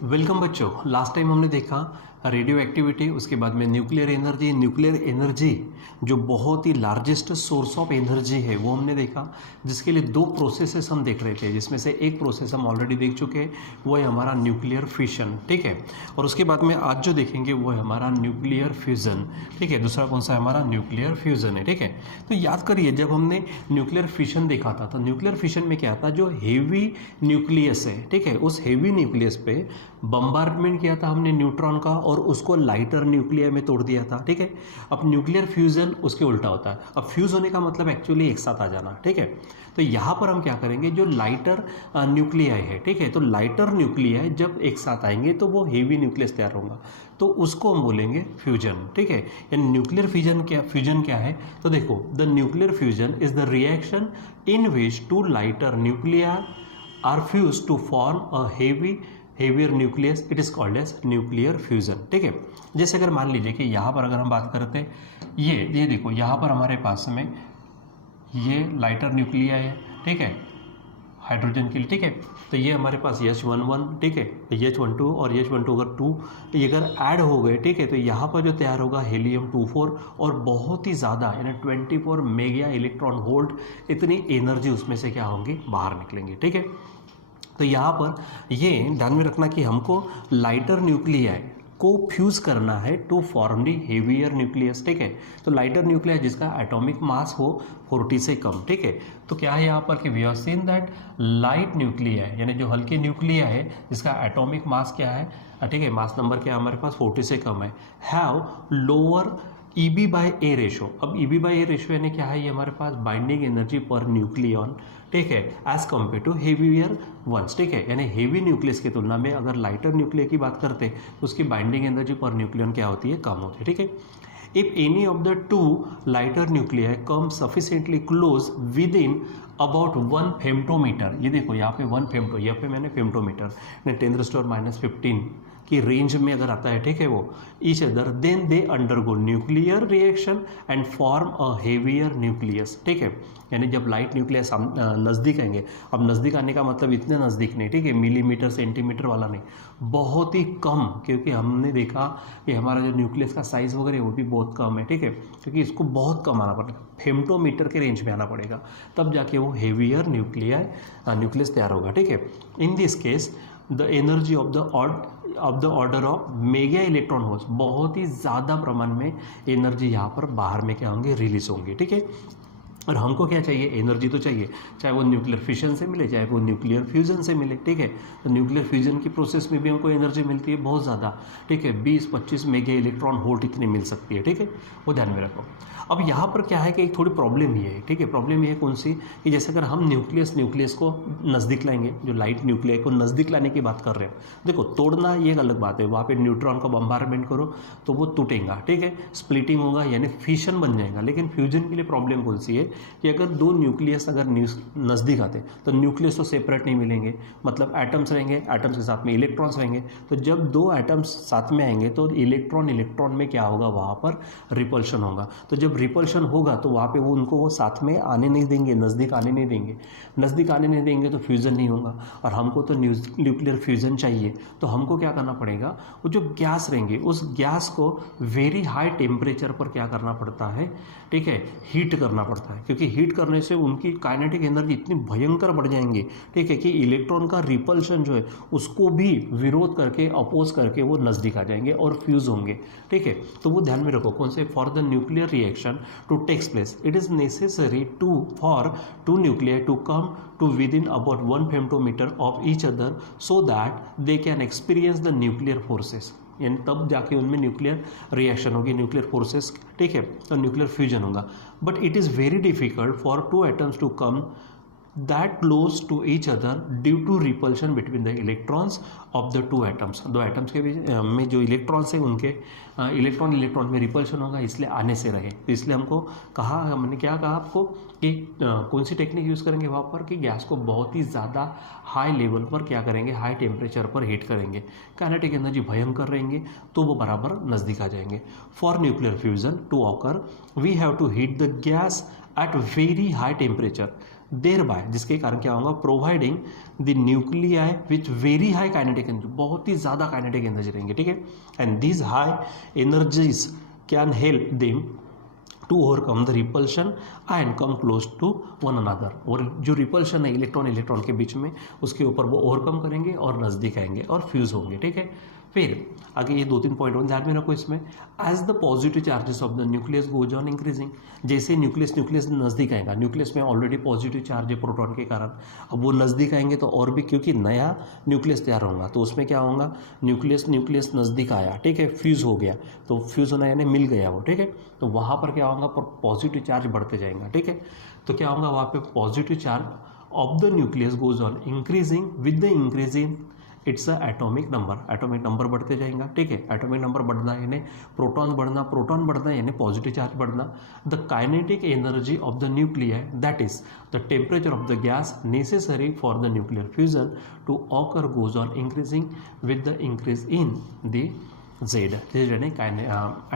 Welcome बच्चों। Last time हमने देखा रेडियो एक्टिविटी, उसके बाद में न्यूक्लियर एनर्जी। न्यूक्लियर एनर्जी जो बहुत ही लार्जेस्ट सोर्स ऑफ एनर्जी है वो हमने देखा, जिसके लिए दो प्रोसेसेस हम देख रहे थे, जिसमें से एक प्रोसेस हम ऑलरेडी देख चुके हैं, वो है हमारा न्यूक्लियर फिशन। ठीक है, और उसके बाद में आज जो देखेंगे वो है हमारा न्यूक्लियर फ्यूज़न। ठीक है, दूसरा कौन सा है? हमारा न्यूक्लियर फ्यूज़न है। ठीक है, तो याद करिए जब हमने न्यूक्लियर फिशन देखा था तो न्यूक्लियर फिशन में क्या था, जो हेवी न्यूक्लियस है, ठीक है, उस हेवी न्यूक्लियस पे बम्बार्डमेंट किया था हमने न्यूट्रॉन का और उसको लाइटर न्यूक्लियर में तोड़ दिया था। ठीक है, अब न्यूक्लियर फ्यूजन उसके उल्टा होता है। अब फ्यूज होने का मतलब एक्चुअली एक साथ आ जाना। ठीक है, तो यहाँ पर हम क्या करेंगे, जो लाइटर न्यूक्लियाई है, ठीक है, तो लाइटर न्यूक्लियाई जब एक साथ आएंगे तो वो हेवी न्यूक्लियस तैयार होगा, तो उसको हम बोलेंगे फ्यूजन। ठीक है, यानी न्यूक्लियर फ्यूजन क्या है? तो देखो, the nuclear fusion is the reaction in which two lighter nuclei are fuse to form a heavier nucleus. It is called as nuclear fusion. ठीक है, जैसे अगर मान लीजिए कि यहाँ पर अगर हम बात करते हैं, ये देखो यहाँ पर हमारे पास में ये लाइटर न्यूक्लिया है, ठीक है, हाइड्रोजन के लिए। ठीक है, तो ये हमारे पास H11, ठीक है, H12 और H12 अगर 2 ये अगर ऐड हो गए, ठीक है, तो यहाँ पर जो तैयार होगा हीलियम-24 और बहुत ही ज़्यादा यानी 24 मेगा इलेक्ट्रॉन वोल्ट इतनी एनर्जी उसमें से क्या होंगी, बाहर निकलेंगी। ठीक है, तो यहाँ पर ये ध्यान में रखना कि हमको लाइटर न्यूक्लियाई को फ्यूज़ करना है to form the heavier nucleus. ठीक है, तो लाइटर न्यूक्लियस जिसका एटॉमिक मास हो 40 से कम। ठीक है, तो क्या है यहाँ पर कि we have seen that light nuclei यानी जो हल्के न्यूक्लिया है जिसका एटॉमिक मास क्या है, ठीक है, मास नंबर क्या है हमारे पास 40 से कम है, हैव लोअर EB/A रेशो। अब EB/A रेशो यानी क्या है, ये हमारे पास बाइंडिंग एनर्जी पर न्यूक्लियन, ठीक है, as compared to heavier ones. ठीक है, यानी हेवी न्यूक्लियस की तुलना में अगर लाइटर न्यूक्लियर की बात करते हैं तो उसकी बाइंडिंग एनर्जी पर न्यूक्लियन क्या होती है, कम होती है। ठीक है, if any of the two lighter nuclear come sufficiently close with in about 1 फेम्टोमीटर, ये देखो यहाँ पे 1 फेम्टो, यहाँ पे मैंने फेम्टोमीटर 10⁻⁻15 की रेंज में अगर आता है, ठीक है, वो each other then they undergo nuclear reaction and form a heavier nucleus. ठीक है, यानी जब लाइट न्यूक्लियस नज़दीक आएंगे, अब नज़दीक आने का मतलब इतने नज़दीक नहीं, ठीक है, मिलीमीटर सेंटीमीटर वाला नहीं, बहुत ही कम, क्योंकि हमने देखा कि हमारा जो न्यूक्लियस का साइज़ वगैरह है वो भी बहुत कम है। ठीक है, क्योंकि इसको बहुत कम आना पड़ेगा, फेम्टोमीटर के रेंज में आना पड़ेगा, तब जाके वो हेवियर न्यूक्लियस तैयार होगा। ठीक है, in this case the energy of the order of mega electron holes, बहुत ही ज़्यादा प्रमाण में एनर्जी यहाँ पर बाहर में क्या होंगे, रिलीज होंगी। ठीक है, और हमको क्या चाहिए, एनर्जी तो चाहिए, चाहे वो न्यूक्लियर फिशन से मिले चाहे वो न्यूक्लियर फ्यूजन से मिले। ठीक है, तो न्यूक्लियर फ्यूजन की प्रोसेस में भी हमको एनर्जी मिलती है बहुत ज़्यादा। ठीक है, 20-25 मेगा इलेक्ट्रॉन वोल्ट इतनी मिल सकती है। ठीक है, वो ध्यान में रखो। अब यहाँ पर क्या है कि एक थोड़ी प्रॉब्लम ये है, ठीक है, प्रॉब्लम ये है कौन सी, कि जैसे अगर हम न्यूक्लियस को नज़दीक लाएंगे, जो लाइट न्यूक्लियर को नज़दीक लाने की बात कर रहे हैं, देखो तोड़ना ये एक अलग बात है, वहाँ पे न्यूट्रॉन का बम्बार्डमेंट करो तो वो टूटेगा, ठीक है, स्प्लिटिंग होगा यानी फिशन बन जाएगा। लेकिन फ्यूजन के लिए प्रॉब्लम कौन सी है कि अगर दो न्यूक्लियस अगर नज़दीक आते तो न्यूक्लियस तो सेपरेट नहीं मिलेंगे, मतलब एटम्स रहेंगे, एटम्स के साथ में इलेक्ट्रॉन्स रहेंगे, तो जब दो एटम्स साथ में आएंगे तो इलेक्ट्रॉन में क्या होगा, वहाँ पर रिपल्शन होगा। तो जब रिपल्शन होगा तो वहाँ पे वो साथ में आने नहीं देंगे, नज़दीक आने नहीं देंगे, तो फ्यूज़न नहीं होगा। और हमको तो न्यूक्लियर फ्यूज़न चाहिए, तो हमको क्या करना पड़ेगा, वो जो गैस रहेंगे उस गैस को वेरी हाई टेम्परेचर पर क्या करना पड़ता है, ठीक है, हीट करना पड़ता है, क्योंकि हीट करने से उनकी काइनेटिक एनर्जी इतनी भयंकर बढ़ जाएंगी, ठीक है, कि इलेक्ट्रॉन का रिपल्शन जो है उसको भी विरोध करके, अपोज करके वो नज़दीक आ जाएंगे और फ्यूज़ होंगे। ठीक है, तो वो ध्यान में रखो कौन से, for the nuclear reaction to takes place, it is necessary for two nuclei to come to within about 1 femtometer of each other so that they can experience the nuclear forces, यानी तब जाके उनमें न्यूक्लियर रिएक्शन होगी, nuclear forces, ठीक है, और nuclear fusion होगा। But it is very difficult for two atoms to come that close to each other due to repulsion between the electrons of the two atoms। दो atoms के बीच में जो electrons हैं उनके इलेक्ट्रॉन में रिपल्शन होगा, इसलिए आने से रहे। तो इसलिए हमको कहा, हमने क्या कहा आपको कि कौन सी टेक्निक यूज़ करेंगे वहाँ पर, कि गैस को बहुत ही ज़्यादा हाई लेवल पर क्या करेंगे, हाई टेम्परेचर पर हीट करेंगे, काइनेटिक एनर्जी भयंकर रहेंगे, तो वो बराबर नज़दीक आ जाएंगे। For nuclear fusion to occur we have to heat the gas at very high temperature। Thereby, जिसके कारण क्या होगा, providing the nuclei with very high kinetic energy, बहुत ही ज़्यादा काइनेटिक एनर्जी रहेंगे, ठीक है। And these high energies can help them to overcome the repulsion and come close to one another, और जो रिपल्शन है इलेक्ट्रॉन इलेक्ट्रॉन के बीच में, उसके ऊपर वो ओवरकम करेंगे और नज़दीक आएंगे और फ्यूज़ होंगे, ठीक है। फिर आगे ये 2-3 पॉइंट और ध्यान में रखो इसमें। As the positive charges of the nucleus goes on increasing, जैसे न्यूक्लियस नज़दीक आएगा, न्यूक्लियस में ऑलरेडी पॉजिटिव चार्ज है प्रोटॉन के कारण, अब वो नज़दीक आएंगे तो और भी, क्योंकि नया न्यूक्लियस तैयार होगा तो उसमें क्या होगा, न्यूक्लियस नज़दीक आया, ठीक है, फ्यूज़ हो गया, तो फ्यूज़ होना यानी मिल गया वो, ठीक है। तो वहाँ पर क्या होगा, पॉजिटिव चार्ज बढ़ते जाएगा, ठीक है। तो क्या होगा वहाँ पे, positive charge of the nucleus goes on increasing with the increasing its atomic number बढ़ते जाएगा, ठीक है। एटॉमिक नंबर बढ़ना यानी प्रोटॉन बढ़ना यानी पॉजिटिव चार्ज बढ़ना। The kinetic energy of the nuclei, that is the temperature of the gas necessary for the nuclear fusion to occur goes on increasing with the increase in the Z, यानी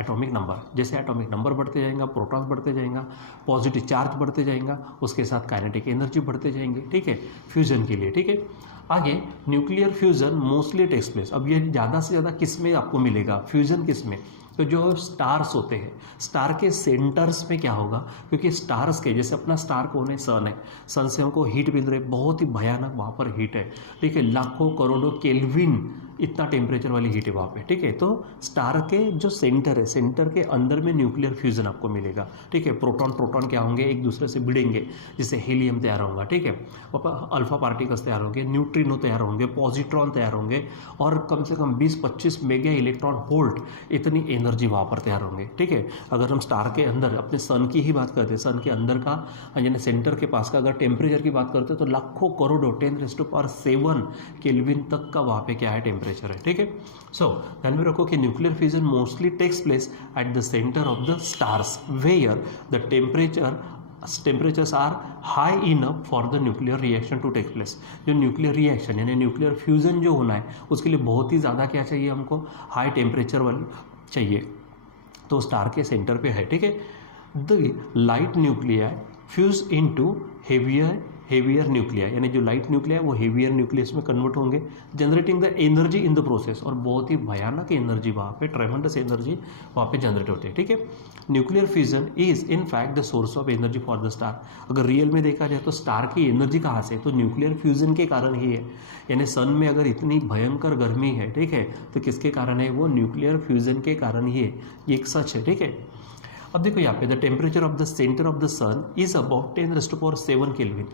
atomic number, जैसे atomic number बढ़ते जाएगा, protons बढ़ते जाएगा, positive charge बढ़ते जाएगा, उसके साथ काइनेटिक एनर्जी बढ़ते जाएंगे, ठीक है, फ्यूजन के लिए, ठीक है। आगे nuclear fusion mostly takes place, अब ये ज़्यादा से ज़्यादा किस में आपको मिलेगा, फ्यूजन किस में, तो जो स्टार्स होते हैं, स्टार के सेंटर्स में क्या होगा, क्योंकि स्टार्स के, जैसे अपना स्टार कौन है, सन है, सन से हमको हीट मिल रही है, बहुत ही भयानक वहाँ पर हीट है, ठीक है, लाखों करोड़ों केल्विन इतना टेम्परेचर वाली हीट है वहाँ पे, ठीक है। तो स्टार के जो सेंटर है, सेंटर के अंदर में न्यूक्लियर फ्यूजन आपको मिलेगा, ठीक है। प्रोटॉन क्या होंगे, एक दूसरे से भिड़ेंगे, जिससे हीलियम तैयार होगा, ठीक है, अल्फा पार्टिकल्स तैयार होंगे, न्यूट्रिनो तैयार होंगे, पॉजिट्रॉन तैयार होंगे, और कम से कम 20-25 मेगा इलेक्ट्रॉन वोल्ट इतनी एनर्जी वहाँ पर तैयार होंगे, ठीक है। अगर हम स्टार के अंदर अपने सन की ही बात करते हैं, सन के अंदर का यानी सेंटर के पास का अगर टेम्परेचर की बात करते हैं तो लाखों करोड़ों 10⁻⁷ केल्विन तक का वहाँ पे क्या है, टेम्परेचर है, ठीक है। सो ध्यान में रखो कि nuclear fusion mostly takes place at the centre of the stars where the temperatures are high enough for the nuclear reaction to take place. जो न्यूक्लियर रिएक्शन यानी न्यूक्लियर फ्यूजन जो होना है उसके लिए बहुत ही ज़्यादा क्या चाहिए हमको, हाई टेम्परेचर वाली चाहिए, तो स्टार के सेंटर पे है, ठीक है। The light nuclei fuse into heavier nuclei, यानी जो लाइट न्यूक्लियाई वो हेवियर न्यूक्लियस में कन्वर्ट होंगे, generating the energy in the process, और बहुत ही भयानक एनर्जी वहाँ पे, ट्रेमेंडस एनर्जी वहाँ पे जनरेट होती है, ठीक है। Nuclear fusion is in fact the source of energy for the star. अगर रियल में देखा जाए तो स्टार की एनर्जी कहाँ से, तो न्यूक्लियर फ्यूजन के कारण ही है, यानी सन में अगर इतनी भयंकर गर्मी है, ठीक है, तो किसके कारण है, वो न्यूक्लियर फ्यूजन के कारण ही है, ये एक सच है, ठीक है। अब देखो यहाँ पे the temperature of the centre of the sun is about 10⁻⁷ kelvin,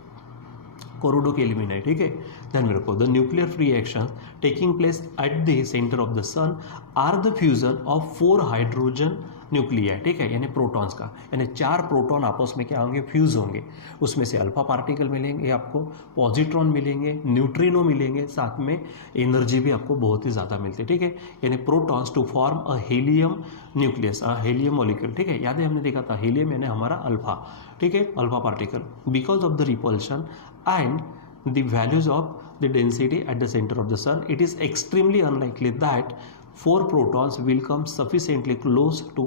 करोड़ों केल्विन है, ठीक है। ध्यान में रखो, the nuclear reaction taking place at the centre of the sun are the fusion of 4 hydrogen nuclei, ठीक है, यानी प्रोटॉन्स का, यानी 4 प्रोटॉन आपस में क्या होंगे, फ्यूज होंगे, उसमें से अल्फा पार्टिकल मिलेंगे आपको, पॉजिट्रॉन मिलेंगे, न्यूट्रिनो मिलेंगे, साथ में एनर्जी भी आपको बहुत ही ज़्यादा मिलती है, ठीक है, यानी protons to form a helium nucleus, helium molecule, ठीक है। याद है हमने देखा था हीलियम यानी हमारा अल्फा, ठीक है, alpha particle, because of the repulsion and the values of the density at the center of the sun, it is extremely unlikely that 4 protons will come sufficiently close to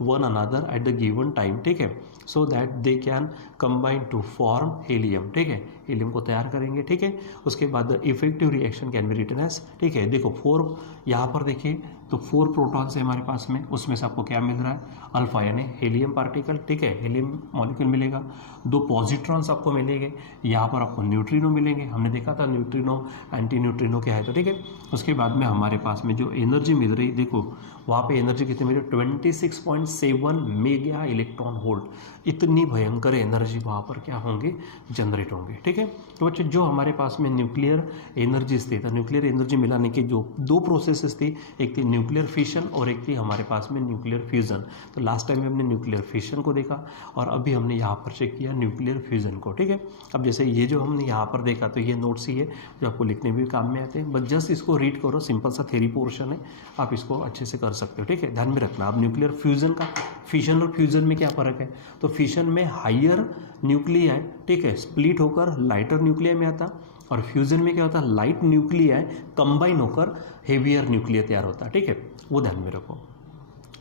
one another at the given time, ठीक है, so that they can combine to form helium, ठीक है, helium को तैयार करेंगे, ठीक है। उसके बाद effective reaction can be written as, ठीक है, देखो 4 यहाँ पर देखिए तो 4 प्रोटॉन्स है हमारे पास में, उसमें से आपको क्या मिल रहा है, अल्फा यानी हीलियम पार्टिकल, ठीक है, हीलियम मॉलिक्यूल मिलेगा, 2 पॉजिट्रॉन्स आपको मिलेंगे, यहाँ पर आपको न्यूट्रिनो मिलेंगे, हमने देखा था न्यूट्रिनो एंटी न्यूट्रिनो क्या है, तो ठीक है। उसके बाद में हमारे पास में जो एनर्जी मिल रही, देखो वहाँ पे एनर्जी कितनी मिल रही, 26.7 मेगा इलेक्ट्रॉन वोल्ट, इतनी भयंकर एनर्जी वहाँ पर क्या होंगे, जनरेट होंगे, ठीक है। तो बच्चों जो हमारे पास में न्यूक्लियर एनर्जीज थी, तो न्यूक्लियर एनर्जी मिलाने की जो 2 प्रोसेसेस थी, एक थी न्यूक्लियर फिशन और एक थी हमारे पास में न्यूक्लियर फ्यूजन। तो लास्ट टाइम हमने न्यूक्लियर फिशन को देखा और अभी हमने यहाँ पर चेक किया न्यूक्लियर फ्यूजन को, ठीक है। अब जैसे ये जो हमने यहाँ पर देखा तो ये नोट्स ही है जो आपको लिखने भी काम में आते हैं, बस जस्ट इसको रीड करो, सिंपल सा थ्योरी पोर्शन है, आप इसको अच्छे से कर सकते हो, ठीक है। ध्यान में रखना, अब न्यूक्लियर फ्यूजन का, फिशन और फ्यूजन में क्या फ़र्क है, तो फिशन में हाइयर न्यूक्लियाई, ठीक है, स्प्लिट होकर लाइटर न्यूक्लियाई में आता, और फ्यूजन में क्या होता है, लाइट न्यूक्लियाई कंबाइन होकर हेवियर न्यूक्लियर तैयार होता है, ठीक है, वो ध्यान में रखो।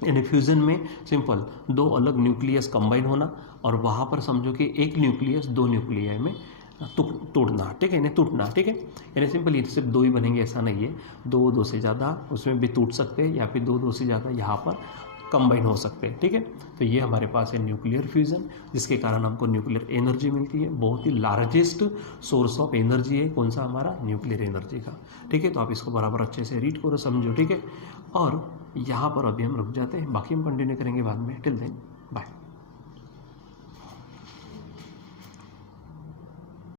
यानी फ्यूजन में सिंपल 2 अलग न्यूक्लियस कंबाइन होना और वहाँ पर समझो कि एक न्यूक्लियस दो न्यूक्लियाई में तोड़ना, ठीक है, इन्हें टूटना, ठीक है। यानी सिंपल, ये सिर्फ दो ही बनेंगे ऐसा नहीं है, दो से ज़्यादा उसमें भी टूट सकते हैं या फिर दो से ज़्यादा यहाँ पर कंबाइन हो सकते हैं, ठीक है। तो ये हमारे पास है न्यूक्लियर फ्यूज़न, जिसके कारण हमको न्यूक्लियर एनर्जी मिलती है। बहुत ही लार्जेस्ट सोर्स ऑफ एनर्जी है कौन सा, हमारा न्यूक्लियर एनर्जी का, ठीक है। तो आप इसको बराबर अच्छे से रीड करो, समझो, ठीक है। और यहाँ पर अभी हम रुक जाते हैं, बाकी हम कंटिन्यू करेंगे बाद में। Till then bye.